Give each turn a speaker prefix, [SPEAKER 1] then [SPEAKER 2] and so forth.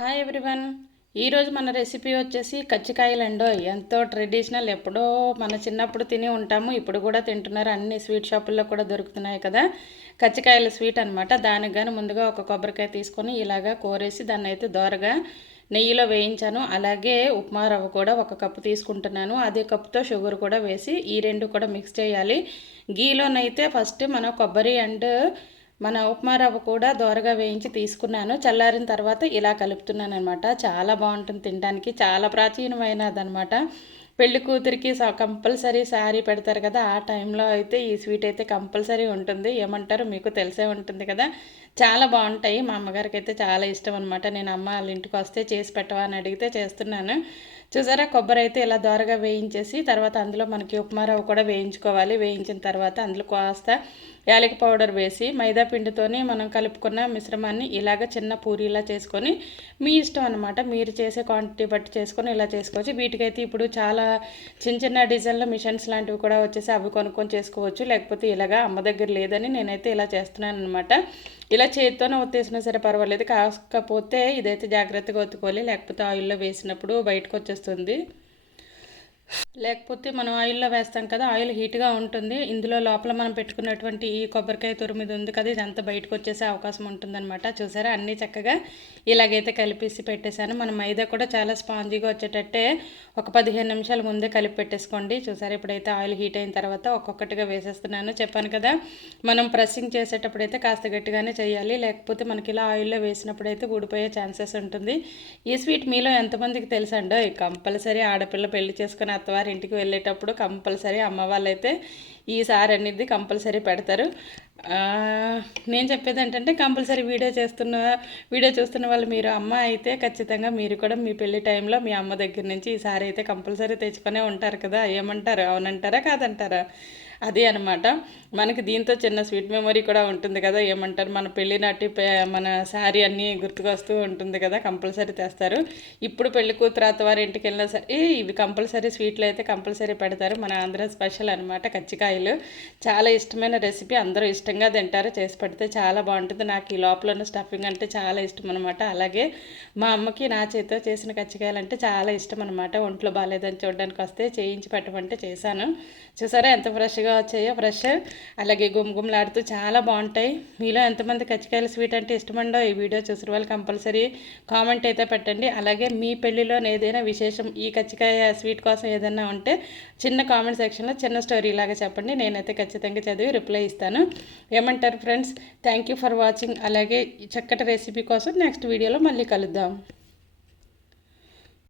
[SPEAKER 1] Hi everyone ఈరోజు మన recipe వచ్చేసి కచ్చికాయలండో ఎంతో ట్రెడిషనల్ ఎప్పుడో మన చిన్నప్పుడు తిని ఉంటాము. ఇప్పుడు కూడా తింటున్నారు. అన్ని స్వీట్ షాపుల్లో కూడా దొరుకుతున్నాయి కదా. కచ్చికాయల స్వీట్ అనమాట దానికి కానీ ముందుగా ఒక కొబ్బరికాయ తీసుకొని ఇలాగా కోరేసి దాన్ని అయితే దోరగా నెయ్యిలో వేయించాను. అలాగే ఉప్మా రవ్వ కూడా ఒక కప్పు తీసుకుంటున్నాను. అదే కప్పుతో షుగర్ కూడా వేసి ఈ రెండు కూడా మిక్స్ చేయాలి. గీలోనైతే ఫస్ట్ మనం కొబ్బరి అండ్ మన ఉప్మా రవ్వ కూడా దోరగా వేయించి తీసుకున్నాను. చల్లారిన తర్వాత ఇలా కలుపుతున్నాను అనమాట చాలా బాగుంటుంది తినడానికి. చాలా ప్రాచీనమైనది అనమాట పెళ్ళి కూతురికి కంపల్సరీ శారీ పెడతారు కదా ఆ టైంలో అయితే ఈ స్వీట్ అయితే కంపల్సరీ ఉంటుంది. ఏమంటారు మీకు తెలిసే ఉంటుంది కదా. చాలా బాగుంటాయి. మా అమ్మగారికి అయితే చాలా ఇష్టం అనమాట నేను అమ్మ వాళ్ళ ఇంటికి వస్తే చేసి పెట్టవా అని అడిగితే చేస్తున్నాను. చూసారా? కొబ్బరి అయితే ఇలా దోరగా వేయించేసి తర్వాత అందులో మనకి ఉప్మా రవ్వ కూడా వేయించుకోవాలి. వేయించిన తర్వాత అందులో కాస్త యాలకి పౌడర్ వేసి మైదా పిండితోని మనం కలుపుకున్న మిశ్రమాన్ని ఇలాగ చిన్న పూరీలా చేసుకొని మీ ఇష్టం అనమాట మీరు చేసే క్వాంటిటీ బట్టి చేసుకొని ఇలా చేసుకోవచ్చు. వీటికైతే ఇప్పుడు చాలా చిన్న చిన్న డిజైన్లు మిషన్స్ లాంటివి కూడా వచ్చేసి అవి కొనుక్కొని చేసుకోవచ్చు. లేకపోతే ఇలాగా అమ్మ దగ్గర లేదని నేనైతే ఇలా చేస్తున్నాను అనమాట ఇలా చేతితోనే ఒత్తేసినా సరే పర్వాలేదు. కాకపోతే ఇదైతే జాగ్రత్తగా ఒత్తుకోవాలి. లేకపోతే ఆయిల్లో వేసినప్పుడు బయటకు వచ్చేస్తుంది. లేకపోతే మనం ఆయిల్లో వేస్తాం కదా ఆయిల్ హీట్గా ఉంటుంది. ఇందులో లోపల మనం పెట్టుకున్నటువంటి ఈ కొబ్బరికాయ తురిమిది ఉంది కదా ఇదంతా బయటకు వచ్చేసే అవకాశం ఉంటుందన్నమాట. చూసారా? అన్నీ చక్కగా ఇలాగైతే కలిపేసి పెట్టేశాను. మన మైదా కూడా చాలా స్పాంజీగా వచ్చేటట్టే ఒక పదిహేను నిమిషాల ముందే కలిపి పెట్టేసుకోండి. చూసారా? ఇప్పుడైతే ఆయిల్ హీట్ అయిన తర్వాత ఒక్కొక్కటిగా వేసేస్తున్నాను. చెప్పాను కదా మనం ప్రెస్సింగ్ చేసేటప్పుడు అయితే కాస్త గట్టిగానే చేయాలి. లేకపోతే మనకి ఇలా ఆయిల్లో వేసినప్పుడు అయితే ఊడిపోయే ఛాన్సెస్ ఉంటుంది. ఈ స్వీట్ మీలో ఎంతమందికి తెలుసండో కంపల్సరీ ఆడపిల్ల పెళ్ళి చేసుకుని అత్తవారి ఇంటికి వెళ్ళేటప్పుడు కంపల్సరీ అమ్మ వాళ్ళైతే సారి అనేది కంపల్సరీ పెడతారు. నేను చెప్పేది ఏంటంటే కంపల్సరీ వీడియో చేస్తున్న వీడియో చూస్తున్న వాళ్ళు మీరు అమ్మ అయితే ఖచ్చితంగా మీరు కూడా మీ పెళ్ళి టైంలో మీ అమ్మ దగ్గర నుంచి ఈసారి అయితే కంపల్సరీ తెచ్చుకునే ఉంటారు కదా. ఏమంటారు? అవునంటారా? కాదంటారా? అది అనమాట మనకి దీంతో చిన్న స్వీట్ మెమొరీ కూడా ఉంటుంది కదా. ఏమంటారు? మన పెళ్ళి నాటి మన శారీ అన్నీ గుర్తుకొస్తూ ఉంటుంది కదా. కంపల్సరీ తెస్తారు. ఇప్పుడు పెళ్ళి కూతురు అత్తవారి ఇంటికి వెళ్ళినా సరే ఇవి కంపల్సరీ స్వీట్లు అయితే కంపల్సరీ పెడతారు. మన ఆంధ్ర స్పెషల్ అనమాట కచ్చికాయలు. చాలా ఇష్టమైన రెసిపీ. అందరూ ఇష్టం ఇష్టంగా తింటారు. చేసి పెడితే చాలా బాగుంటుంది. నాకు ఈ లోపల ఉన్న స్టఫింగ్ అంటే చాలా ఇష్టం అనమాట అలాగే మా అమ్మకి నా చేతితో చేసిన కచ్చికాయలు అంటే చాలా ఇష్టం అనమాట ఒంట్లో బాగాలేదని చూడడానికి వస్తే చేయించి పెట్టమంటే చేశాను. చూసారా ఎంత ఫ్రెష్గా వచ్చాయో? ఫ్రెష్. అలాగే గుమ్గుమ్లాడుతూ చాలా బాగుంటాయి. మీలో ఎంతమంది కచ్చికాయల స్వీట్ అంటే ఇష్టమండో ఈ వీడియో చూసిన వాళ్ళు కంపల్సరీ కామెంట్ అయితే పెట్టండి. అలాగే మీ పెళ్ళిలో ఏదైనా విశేషం ఈ కచ్చికాయ స్వీట్ కోసం ఏదైనా ఉంటే చిన్న కామెంట్ సెక్షన్లో చిన్న స్టోరీ లాగా చెప్పండి. నేనైతే ఖచ్చితంగా చదివి రిప్లై ఇస్తాను. ఏమంటారు friends? Thank you for watching అలాగే చక్కటి రెసిపీ కోసం నెక్స్ట్ వీడియోలో మళ్ళీ కలుద్దాం.